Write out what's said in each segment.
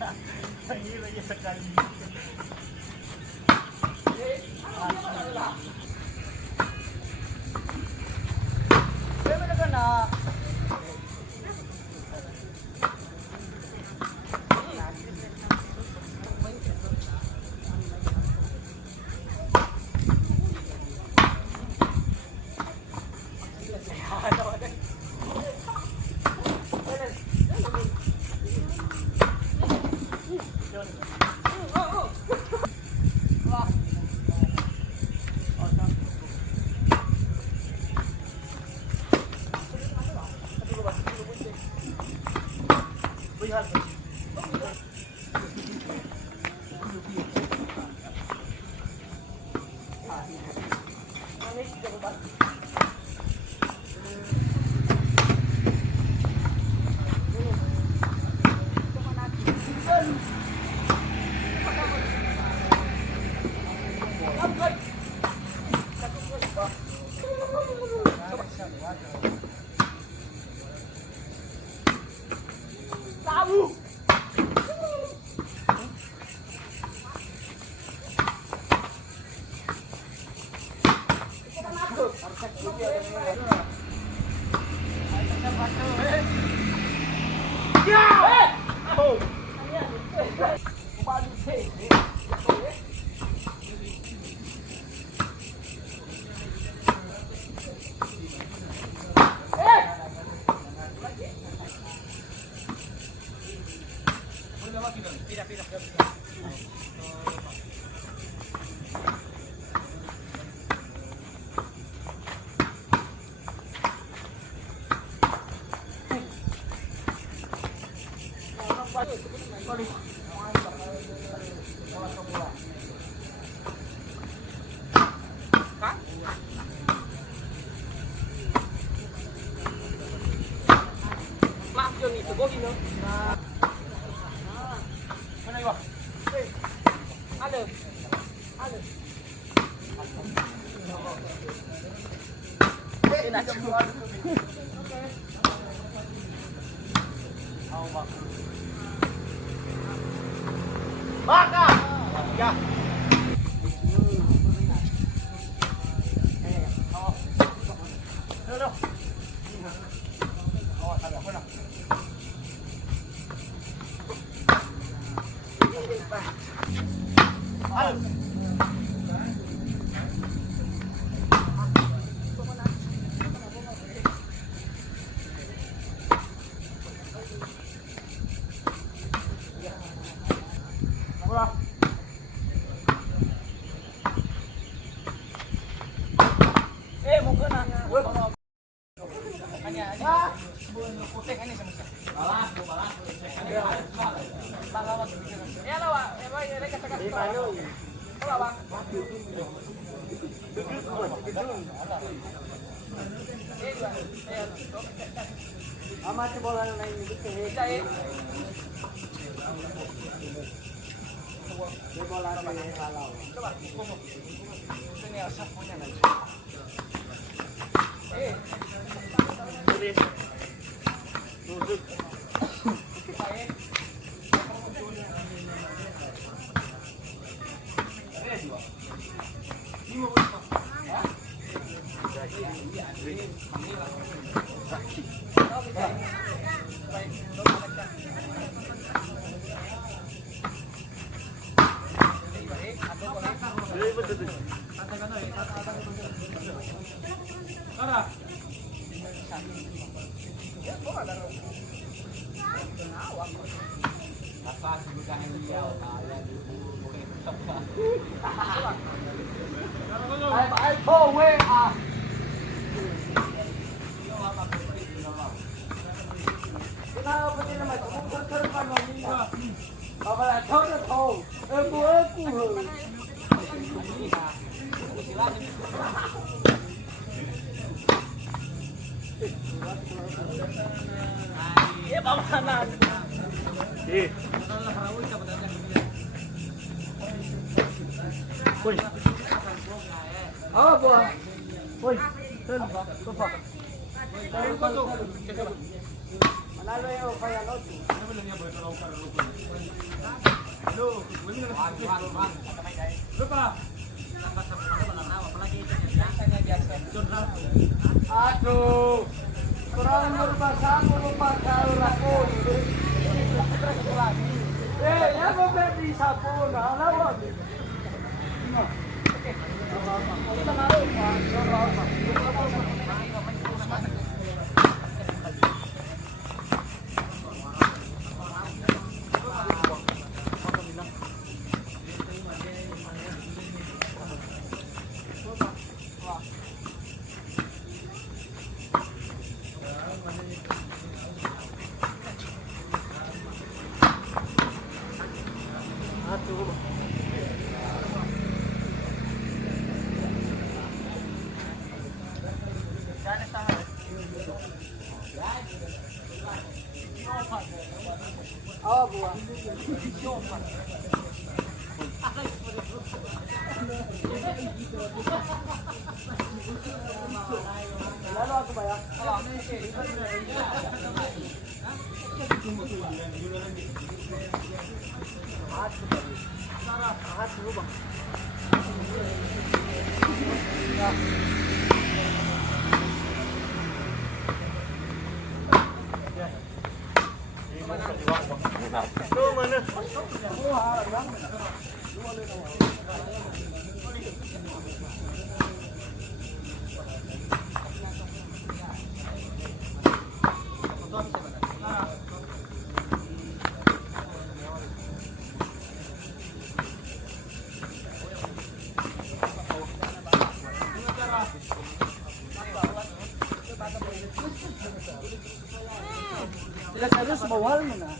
Gila ya sekali. Bagaimana kena? Baka! Ya. Amat bola lain itu kayak bola lain kalau coba ini asap punya lagi duduk ai thô quê à kenapa pasti nama kamu tertekan lagi apa lah thô nó thô cu ya bawaan Woi. Oh, buah. Woi. Ten, sofa. Manalo yung kaya lo. Ano ba lang niya ba ito raw para Aduh, bener. Lupa. Aduh, kurang berbahasa lupa kalau aku. Ya mau beli sapu, nah lawan. Kita naruh buah. Lalu aku bayar. Tidak harus bawal mana?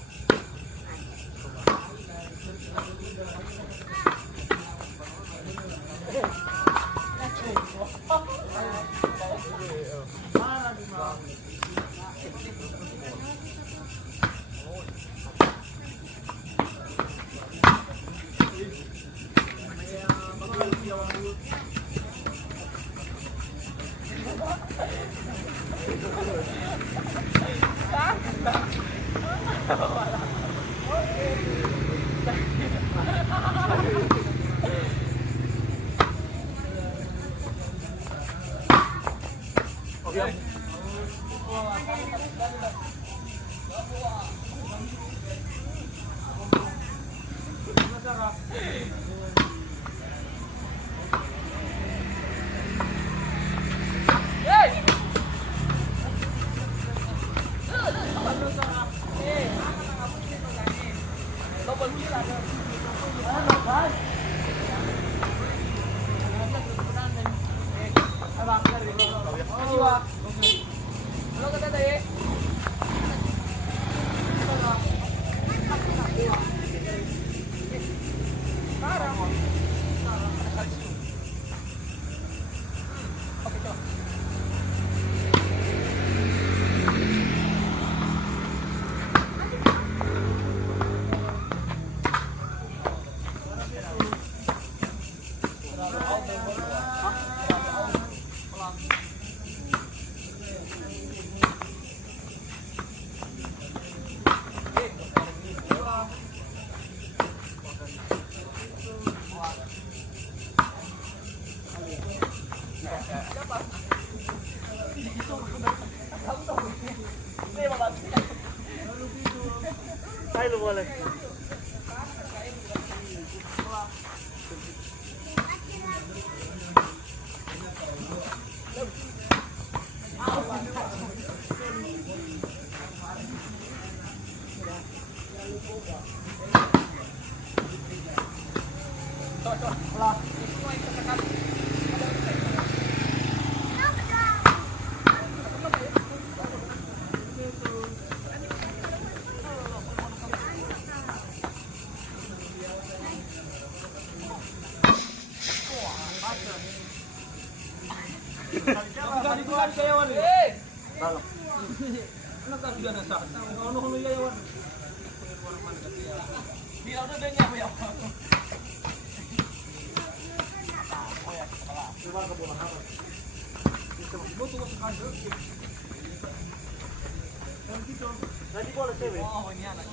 Nanti boleh cewek. Oh, ini anak.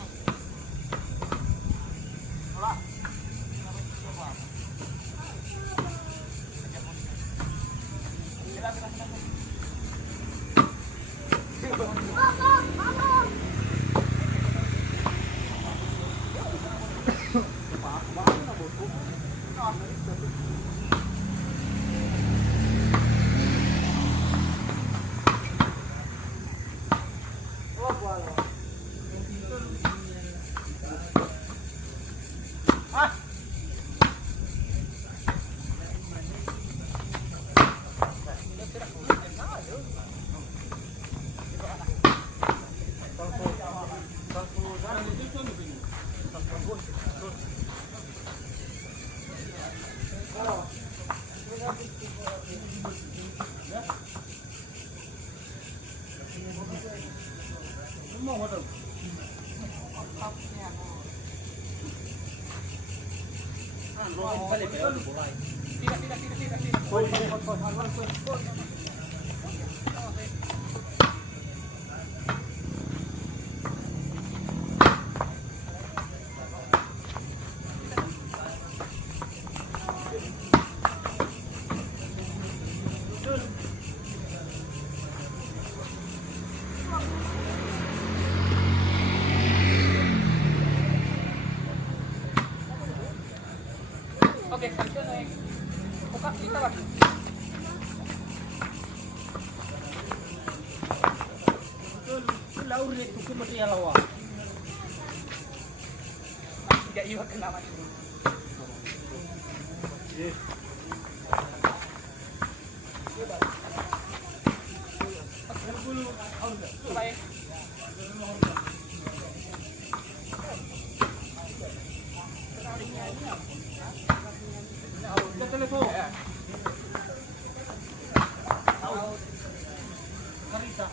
Oke, sanction buka kita lah. Laur itu ke material lawa. Tidak iya kenapa? Baik. Telepon. Karita.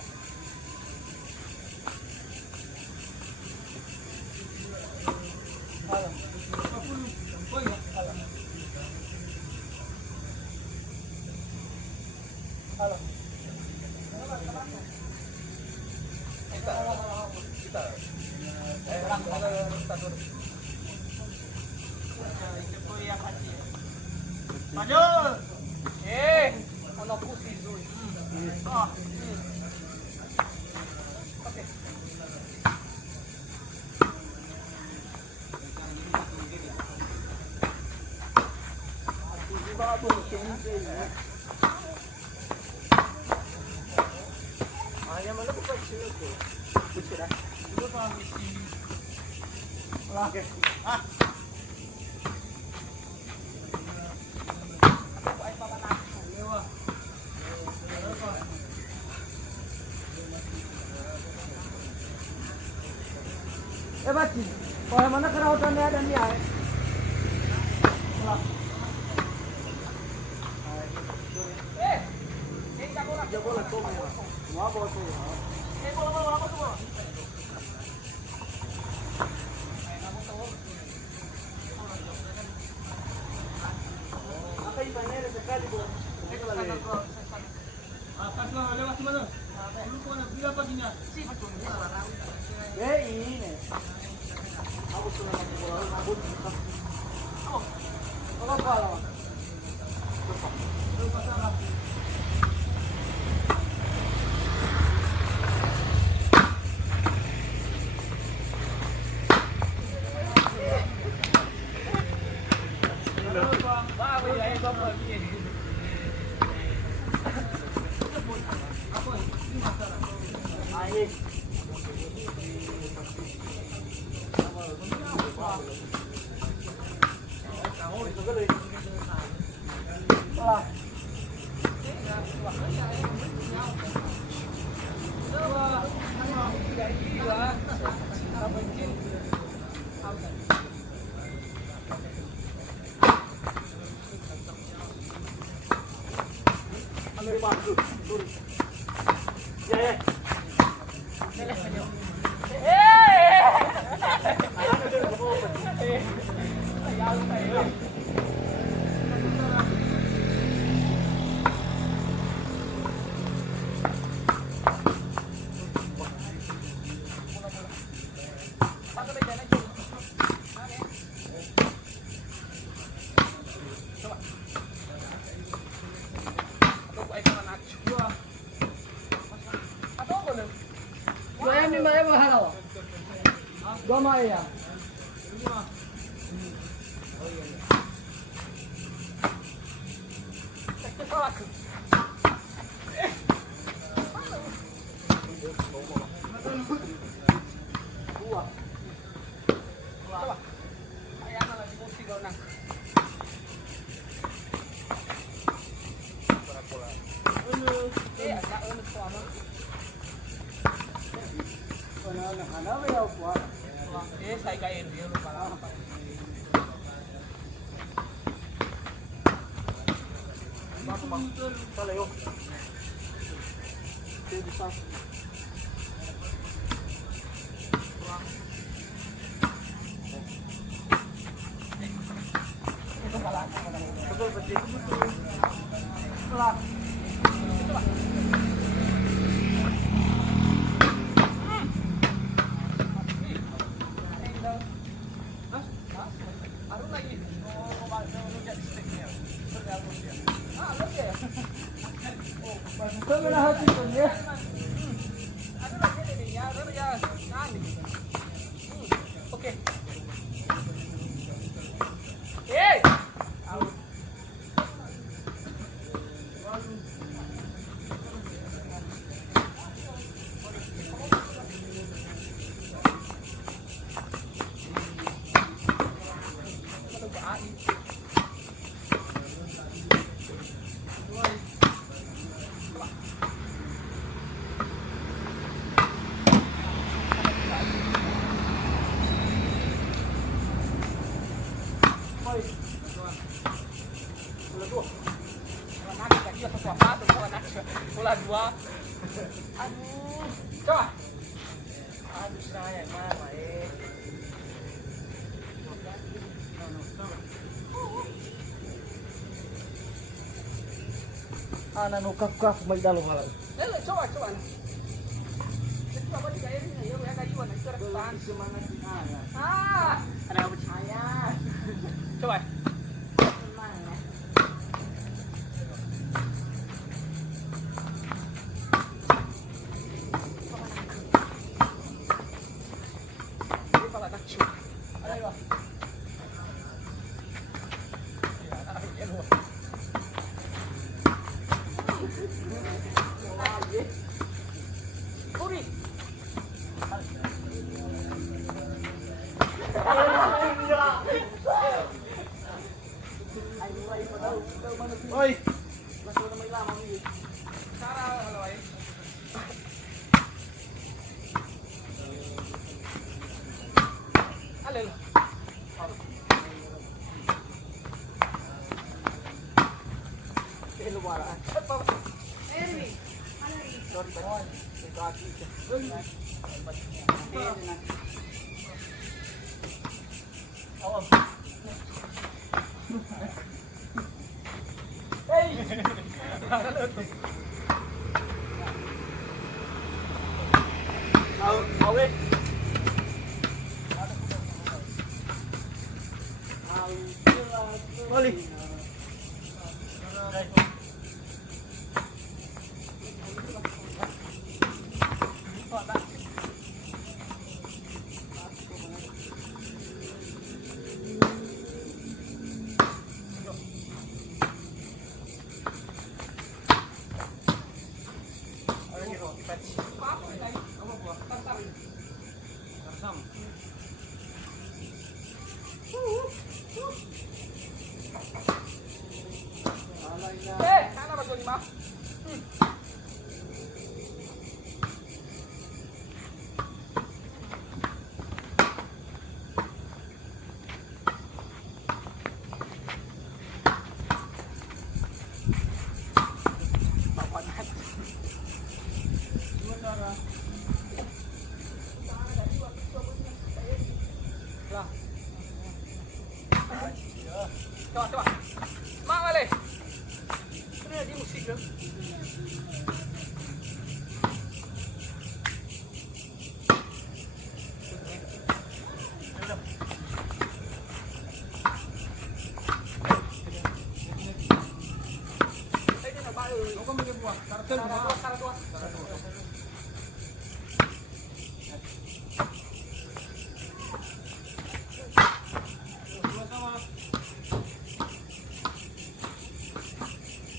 Maju. Ono putih Zul. Oke. Yang mana bukan sini tu? Bukan. Dulu Pak misi. Oke. Lewat. Baci. Kalau mana kerawatan ada ni ay. Dia bola tu mana? Wah bola tu. Bola. Apa yang mana sekali bola? Kaslah lewat mana? Dulu kau nak bila paginya? Ini. Aku sudah nak bola, aku. Apa bola? Bago ya, bago ini. Air. Ambil masuk. Ya ya. Saya ni mai mahal. Dua mai ya. Ano ba yaw po? Saya kain dia lupa apa. Salah yuk. Dia bisa. Betul betul. Pelan. Aduh lagi. Oh, masuk rujak steaknya. Ah, oke ya. Kau nak hati pun ya. Aduh lagi ini ya, aduh ya. Nani. Oke. Eh. Au. Bola dua. Aduh. Coba. Aduh sayang mama Anak nukak magdalo malam. Lele, coba. Coba di kayak ini ya, kayak iwan itu rekan. Semangat anak. Ah, Ada yang percaya. coba. Ini pala nakchu. Ada ya. Ya, ada lu. Kuri. Oi. Cara kalau ai. Alel. Hello wala. Erwin. Sorry, bye. Ito aki. Oh. Hey. Awe. Oli. Sana ba 'to, lima? Coba. Mak balik. Ini di musik ke?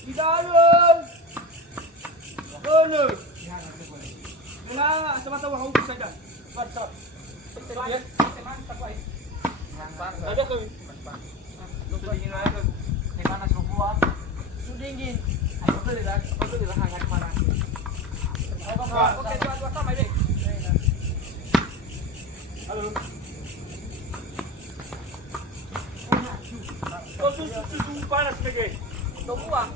Di dalam. Benar. Kailangan sama-sama kau bisa dah. Cepat. Ada ke? Lu dingin aja ke. Di sana suhu buah. Su dingin. Aku beli lah hangat mana. Oke, dua sama ini. Halo. susu panas lagi. 2 buah.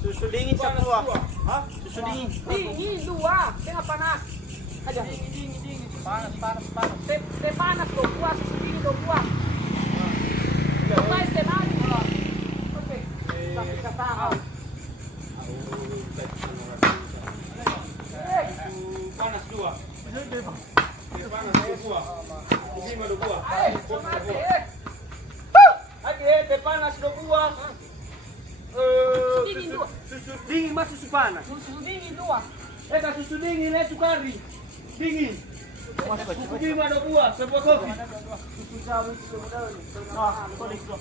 Susu dingin satu buah. Hah? Susu dingin. Dingin 2, tengah panas. Aja. Dingin. Panas. Teh panas 2 buah, susu dingin 2 buah. Coba teh manis. Oke. Tapi kata kau. Panas 2. Panas 2 buah. Dingin 2 buah. Teh panas 2 buah. Dingin 2. Susu dingin mas susu panas. Susu dingin 2. Susu dingin itu kari. Dingin. Susu dingin 2 buah, sebuah kopi. Susu sawi sudah ni. Nah, kolik tuh.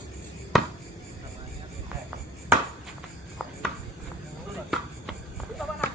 Itu mana?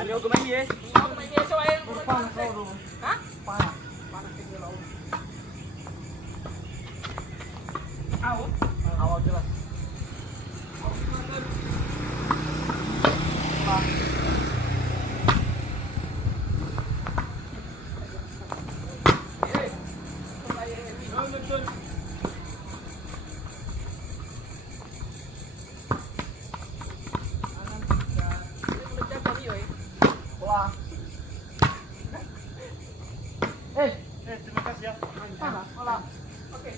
Ano gumay ya? Awal jelas. Terima kasih ya. Oke.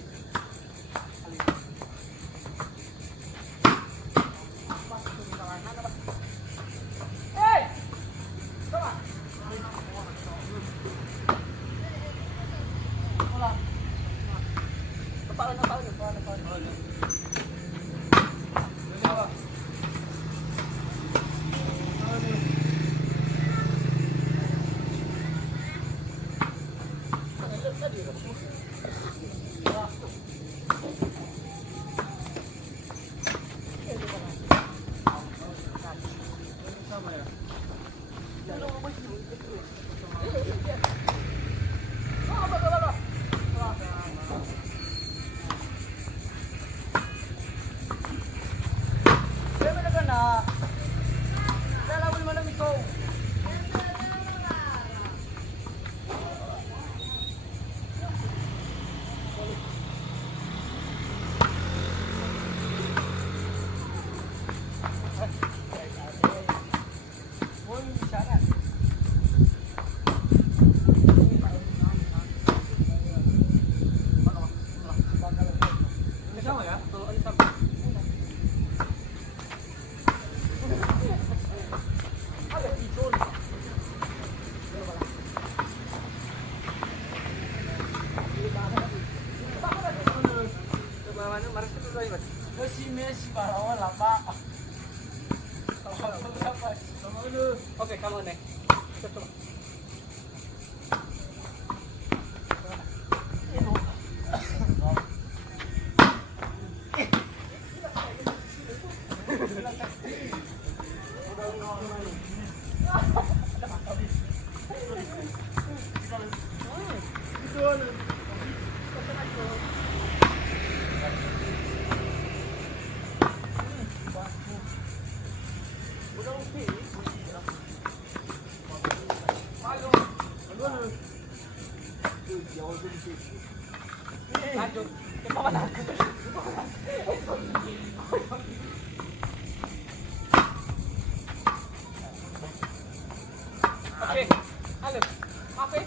Oke, kamu nih. Coba. Lanjut. Kita mana? Oke, halo. Maaf ya.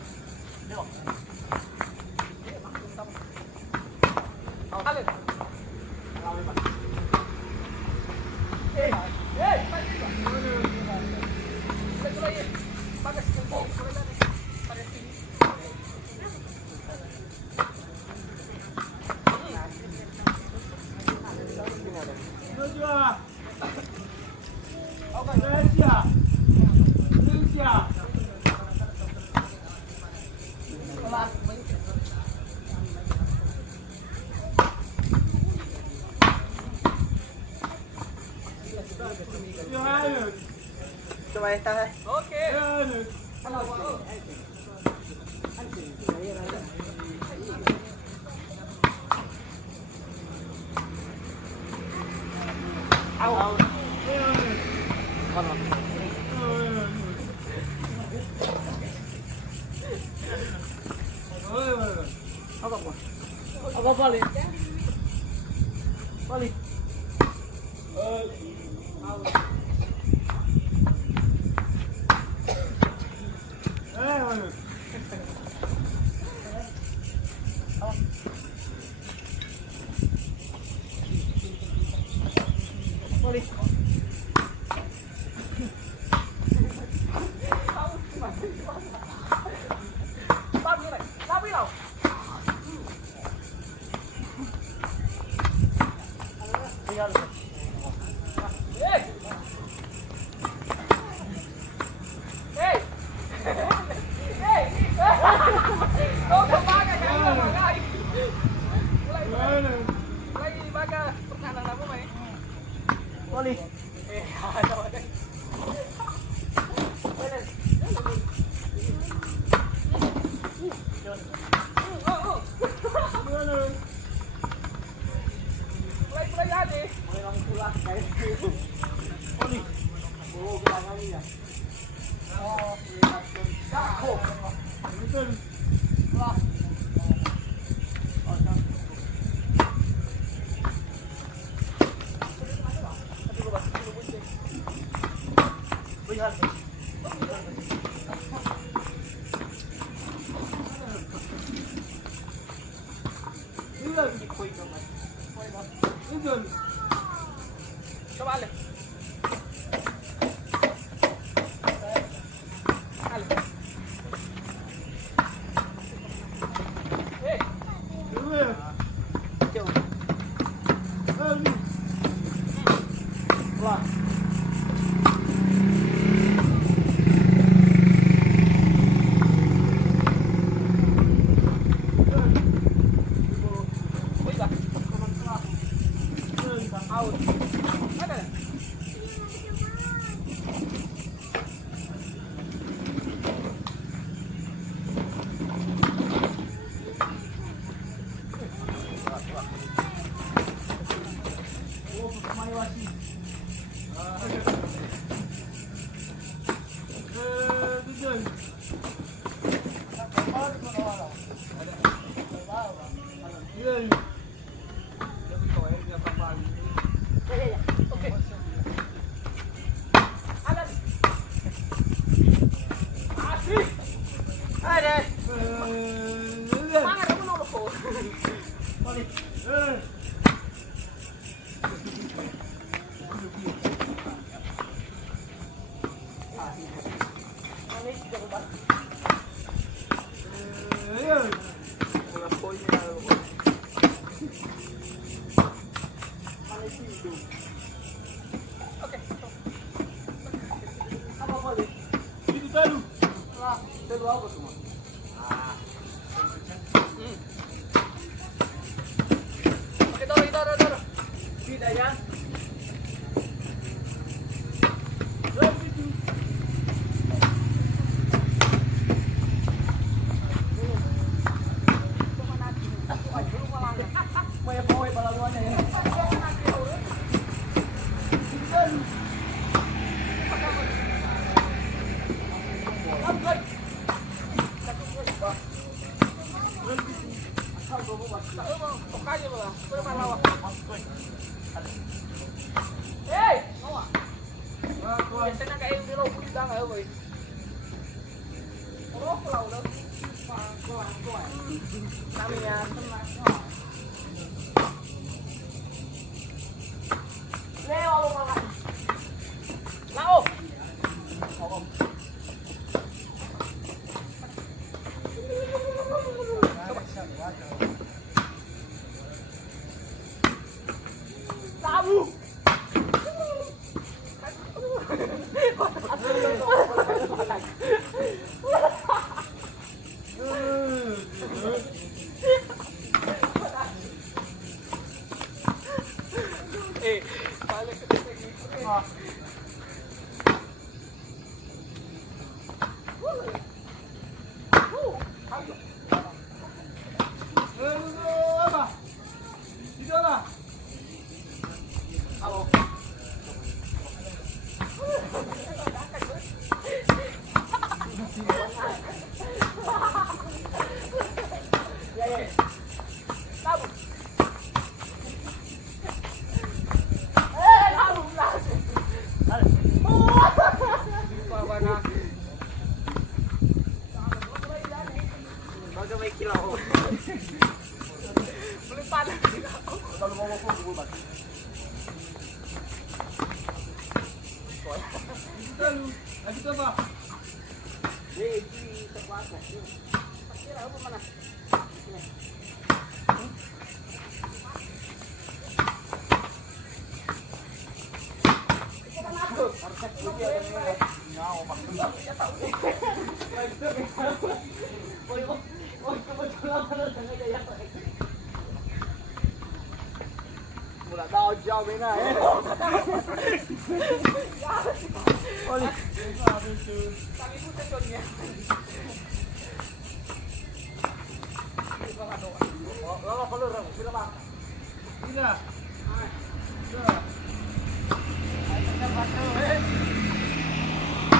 Halo. Coba ya, tahan. Oke. Apa balik? Balik. Coba Ale. Ale. Hey. Jauh. Wah. Tokanya mo lang. Pero malawak. Hey! Nawa. Kasi na kayo yung dilaw. Pulis lang kayo, boy. Oh, pulaw daw. Kami yan. Leo, ako mga. Lao! Tabu! Eh, balik ke sini. Halo. Ya, ya. Tabu. Tabu belas. Baga may kilaw. Beli panas. Kalau mau aku buat. Lagi tu apa? Di tempat ni. Kira apa mana? Mula tahu jauh mana? Oli. Kami pun tentunya. Lama kalau orang bila bang. Tidak.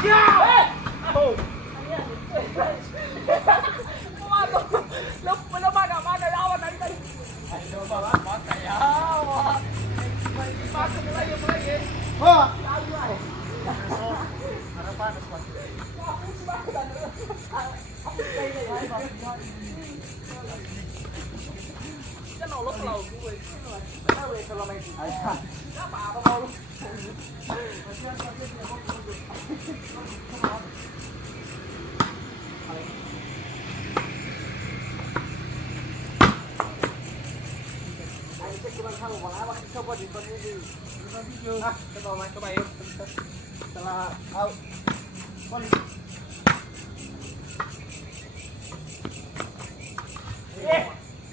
Ya! Oh. Pumato. Wala mana lawan tadi tadi. Ayo bawa makan ya. Pasok mulai. Oh. Tahu ay. Harapan pas. Kan Allah kalau gue. Tahu ya kalau main. Apa mau? Ayo cek kurang tahu malah waktu coba di video. Ah, coba yuk. Setelah out. Poli.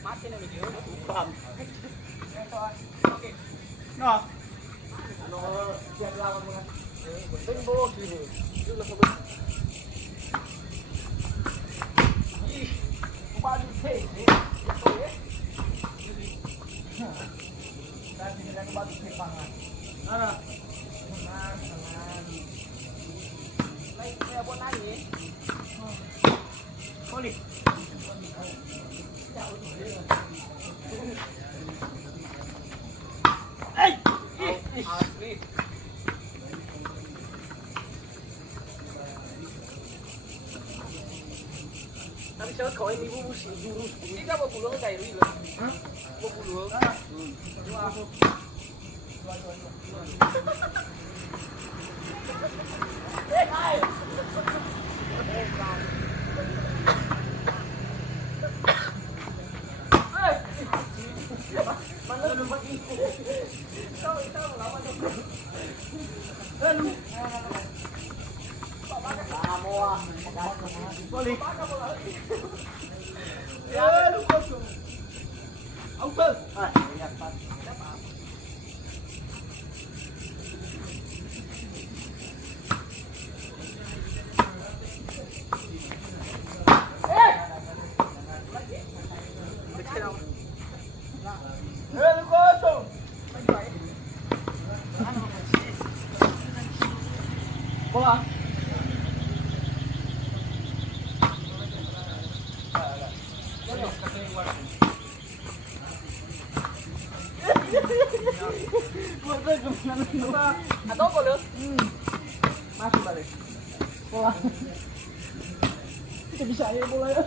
Mati na video. Bam. Oke. No. Ano siya lawan mga. Bimbo gitu. Itu lah sebut. Ih. Bali teh. Itu ya. Tadi kita bagi pangan. Mana? Naik kayak buat nanya. Poli. Asli. Tapi saya kau ini bubus jurus. Ini kan bubulung kayak ini loh. Bubulung. Hai. Mana lu pergi? Tahu lama tu. Semua. Poli. Ya, lu kosong. Auto. Ah, ya, Pak. Lu kosong. Bola. Adobo lo. Masuk balik. Wah. Itu bisa ya bola ya.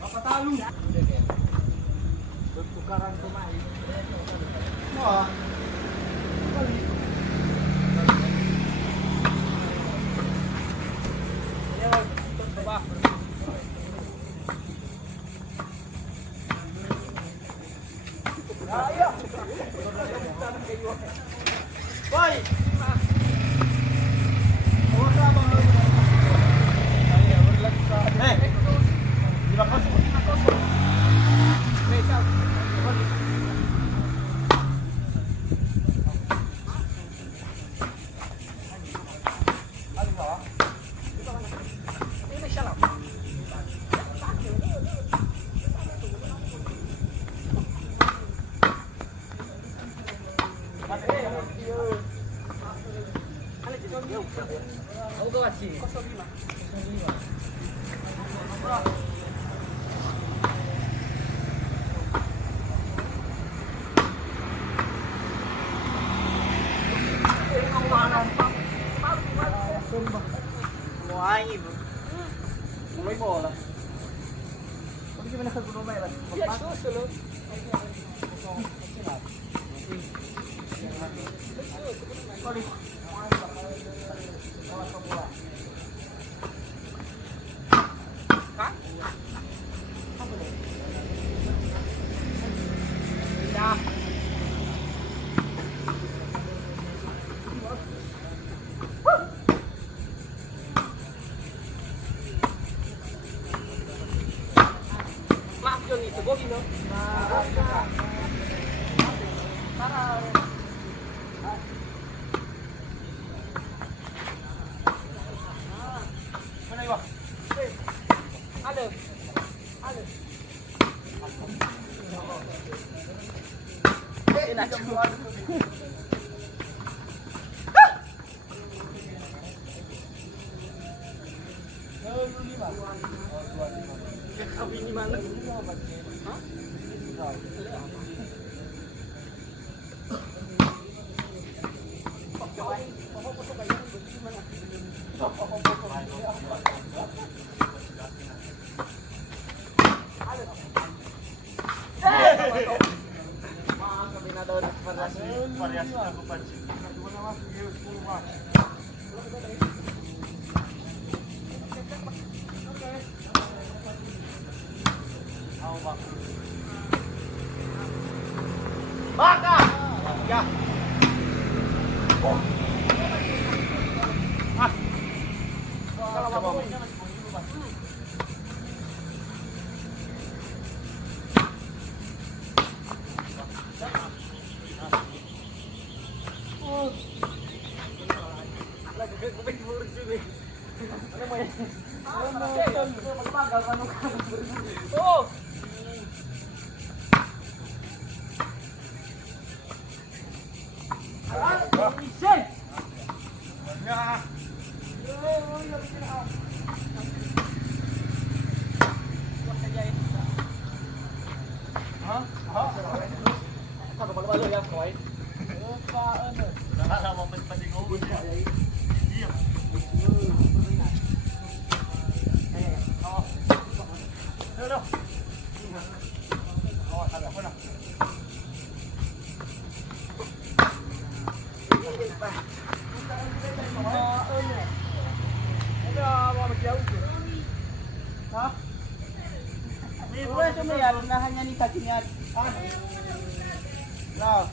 Mapatalo. Bertukaran pemain. Wah. Boy. Wangi bro. Mulai bola. Kau gimana ke gunung Mailan? Dia susu lo. Maaf John itu, gue gini. Mana iwa? Ada. Ini mana? Variasi lagu pancing. Baka. Ya. Oh. Udah cuma ya, nah hanya nih kakinya. Nah,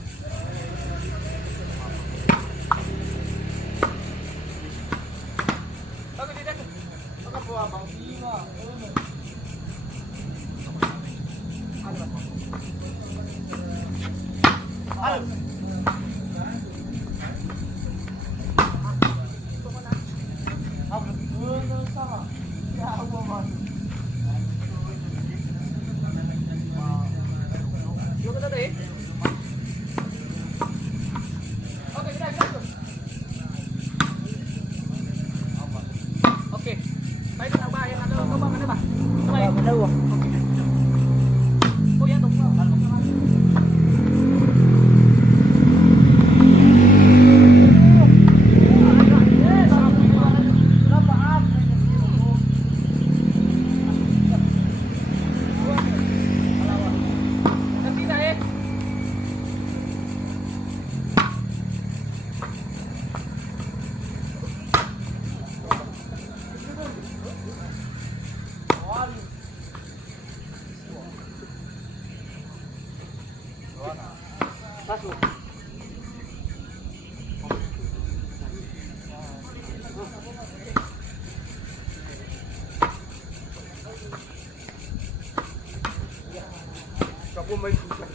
may suka.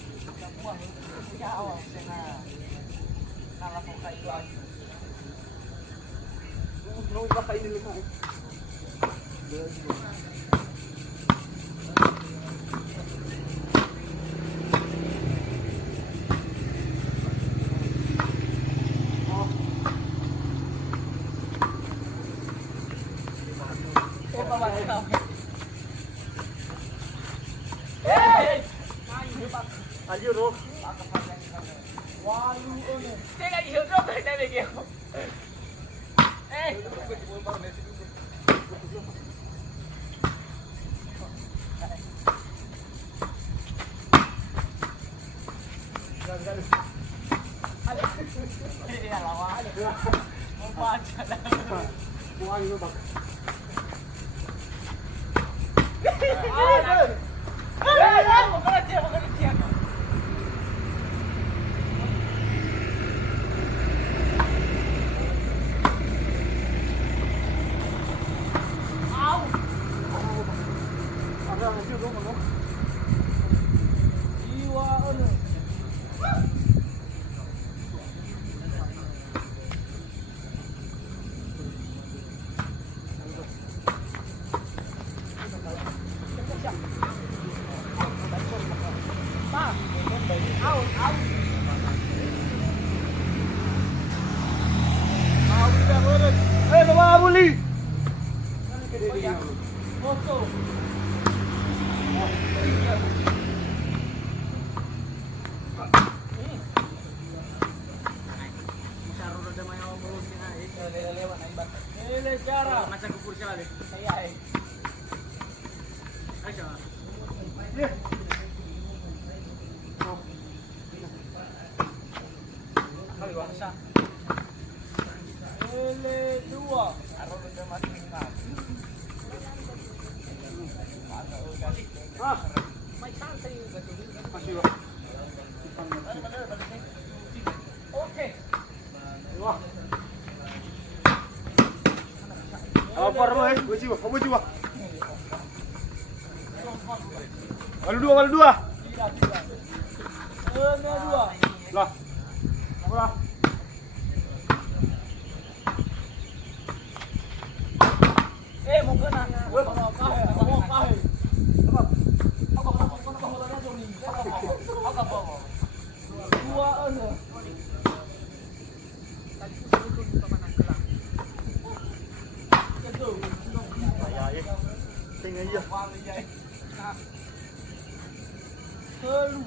Yawa siya na nalapok kayo lagi. Nung iba kayo nila eh. Ayun oh. Thế là hiểu rồi đây này kiểu. Ê, Ini dia lawan. Mau baca dah. Buang itu bang. Bukan dia. Ada hasil dong mana? Jiwa anu. Eh, bawa buli. Foto. Masa kukur siya lagi. Saya eh. Ay siya. Kali ba siya? Dua. Araw na masing na. Ah, mày sang thì masih bang. ok. Wah. Apa rumah eh? Gue jiwa, kamu jiwa. Kalau dua. Dua. Lah. Lah. Mau kena. Mau kahit. Dua ano. Tadi ko susunod pa man ang kala. Ayah, tinggal dia. Telu.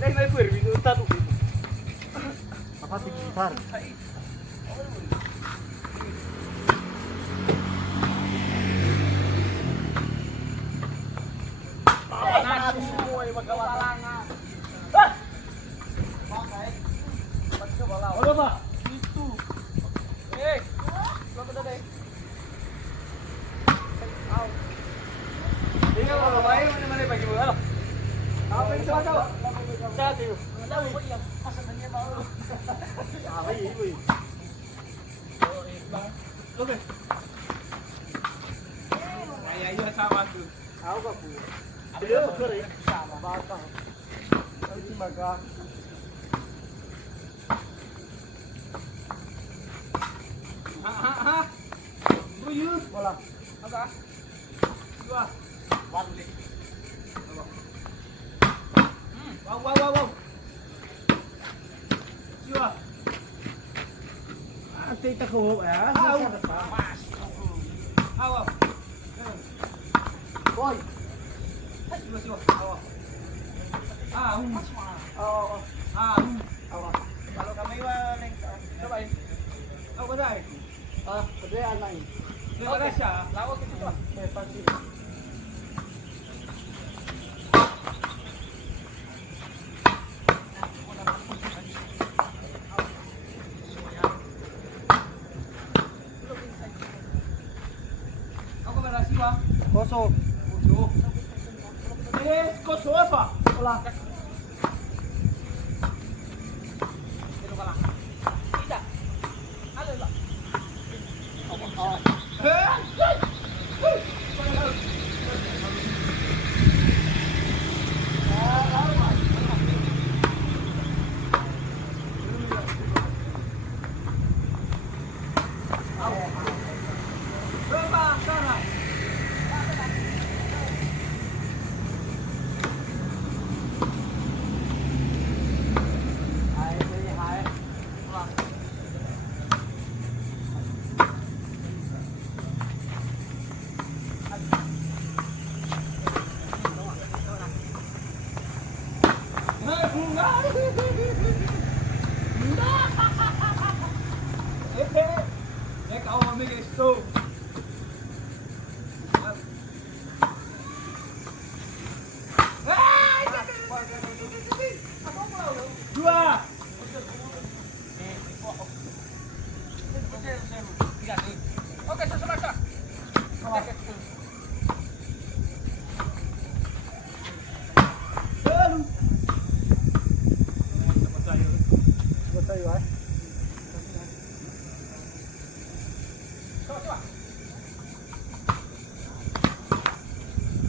Dai mai pergi tu tak tu. Apa sih gitar? Apa pak? Itu. Ini kalau main mana bagi bola? Apa yang salah kau? Satu. Apa ini? Oke. Ayah sama tu. Aku kau. Dia beker ya. Sama batang. Itu maga. Buyut. Bola. Apa? Dua. Wow. Chưa? Tây ta khổ à? Ao. Ôi. Chưa. Ao. Kalau kami neng coba ini. Apa dah? Kerjaan lain. Terima kasih. Lawak itu lah. Pasti. Ako ba nasi ba? Koso. Koso apa? Wala. Dito ka lang. Tidak. Ano ba? Kau ambil itu. Dua. Oke, selesai. Buat tayo ay.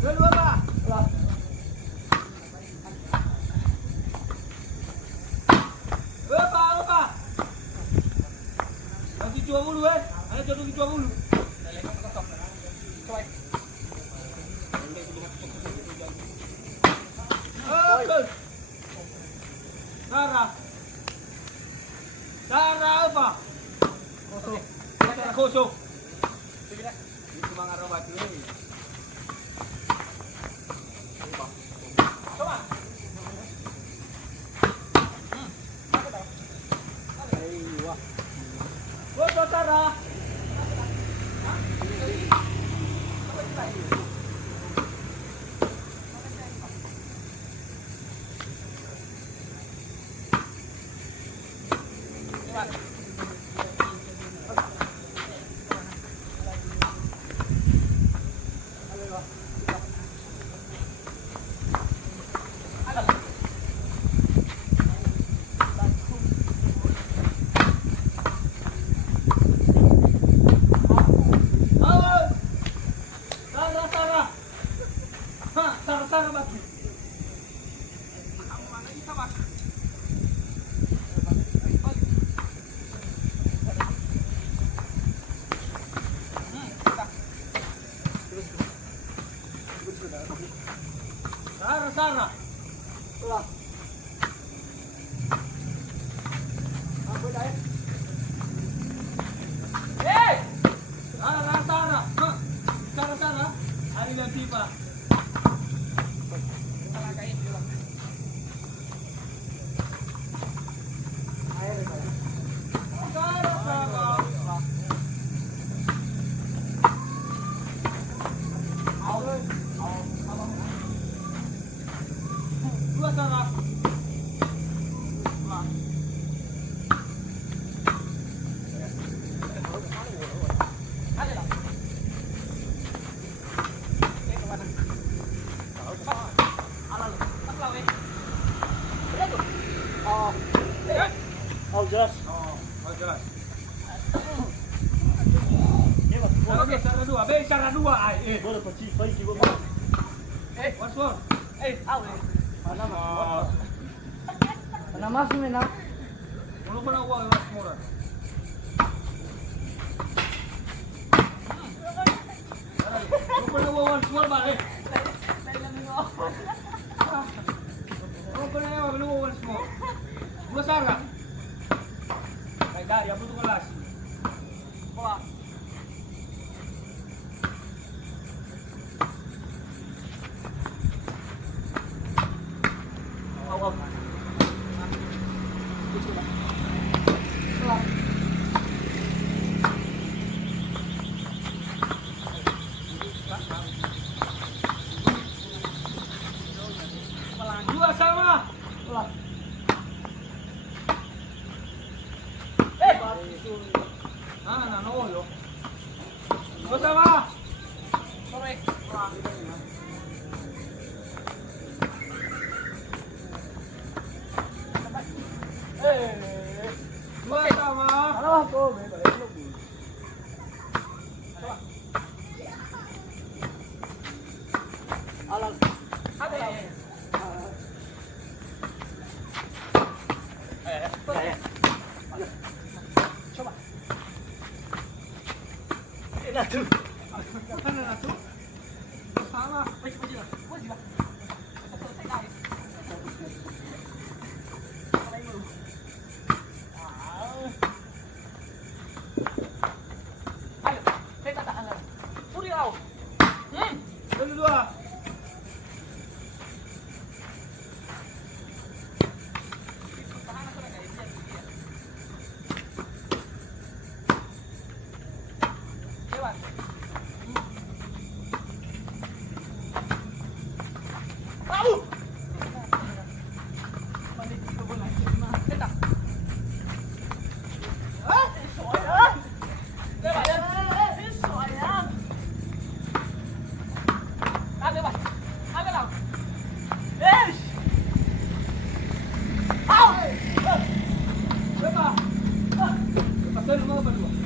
Dua apa? Wala. Apa? Nanti jual mulu kan? Ada jodoh jual mulu. Oke. Sarah apa? Koso. Sarah kosong. Itu mga robot ini. Coba. Ay, wah. Foto Sarah. Sarah. Hah, Sarah batu. Sarah. Wala. Apa dah? Hey! Sarah. Hah, Sarah. Hari nanti pa. Air dah. Sarah. Dua Sarah. Ada lah. Oh, jelas. Oh, jelas. Oke. Sarah dua. Boleh pergi pergi juga. What's wrong? Mana mas? Mana masuk ni nak? Ano pa na uwa mas mura? Ano pa na uwa once more ba? Dari apa tuh kelas? Bola. Awal. Bola. Dua sama. Bola. Ah, no, yo. Dua sama. Sorry. Dua sama. Alah, kok bebas lu. Alah, Ada lah. Coba. enak tuh. Mana na tuh? Sama. Wajib. Selesai guys. Ayo, saya tahan lah. Suri kau. Dua. Tahan aku lagi. Lewat. Tahu. Mandi kita boleh. Kita. Ah, soalnya. Lewat. Soalnya. Ada ba? Ada lang. Yes. Au. Berapa? Pasal mana berdua?